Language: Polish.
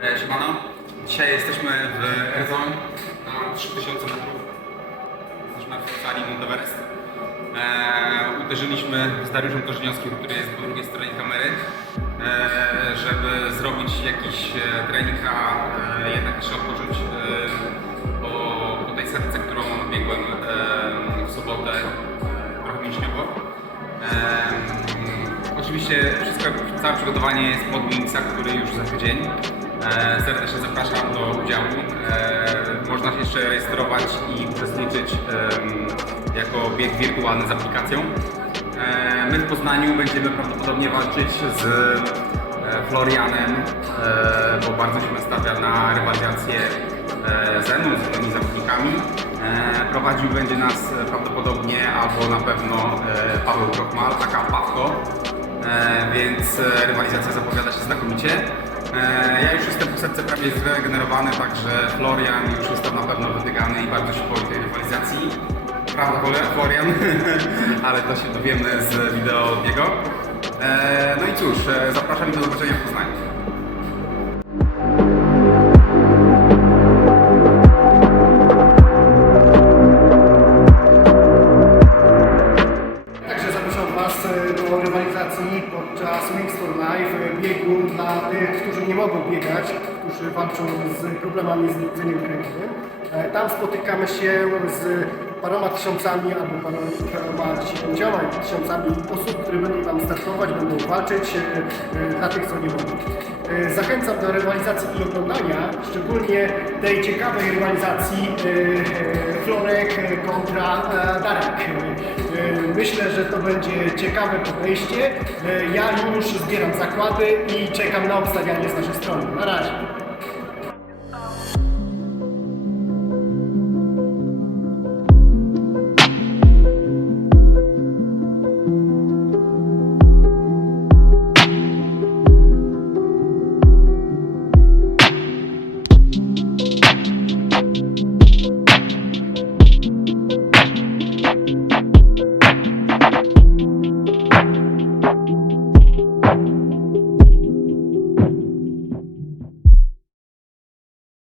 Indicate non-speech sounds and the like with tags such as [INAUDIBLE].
E, Siemano, dzisiaj jesteśmy w Arizona na 3000 metrów. Jesteśmy w sali Monteverest. E, uderzyliśmy z Dariuszem Korzyniowskim, który jest po drugiej stronie kamery, e, żeby zrobić jakiś e, trening, a e, jednak jeszcze odpocząć e, po, po tej setce, którą biegłem w sobotę e, trochę mięśniowo. Em, Oczywiście wszystko, całe przygotowanie jest pod Wingsa, który już za tydzień. E, serdecznie zapraszam do udziału. E, można się jeszcze rejestrować i uczestniczyć jako bieg wirtualny z aplikacją. E, my w Poznaniu będziemy prawdopodobnie walczyć z Florianem, bo bardzo się nastawia na rywalizację ze mną, z innymi zawodnikami. Prowadził będzie nas prawdopodobnie albo na pewno Paweł Krochmal, taka Pawko, więc rywalizacja zapowiada się znakomicie. E, Ja już jestem po setce prawie zregenerowany, także Florian już jest tam na pewno wydygany i bardzo się boi tej rywalizacji. Prawda, Florian? [LAUGHS] Ale to się dowiemy z wideo od niego. E, No i cóż, e, zapraszam do zobaczenia w Poznaniu. Rywalizacji podczas Wings for Life, biegu dla tych, którzy nie mogą biegać, którzy walczą z problemami z rdzeniem kręgowym. E, Tam spotykamy się z paroma tysiącami albo paroma, dziesięcioma tysiącami osób, które będą tam startować, będą walczyć e, e, dla tych, co nie mogą. Zachęcam do rywalizacji i oglądania, szczególnie tej ciekawej rywalizacji Florek kontra Darek. Myślę, że to będzie ciekawe podejście. E, Ja już zbieram zakłady i czekam na obstawianie z naszej strony. Na razie.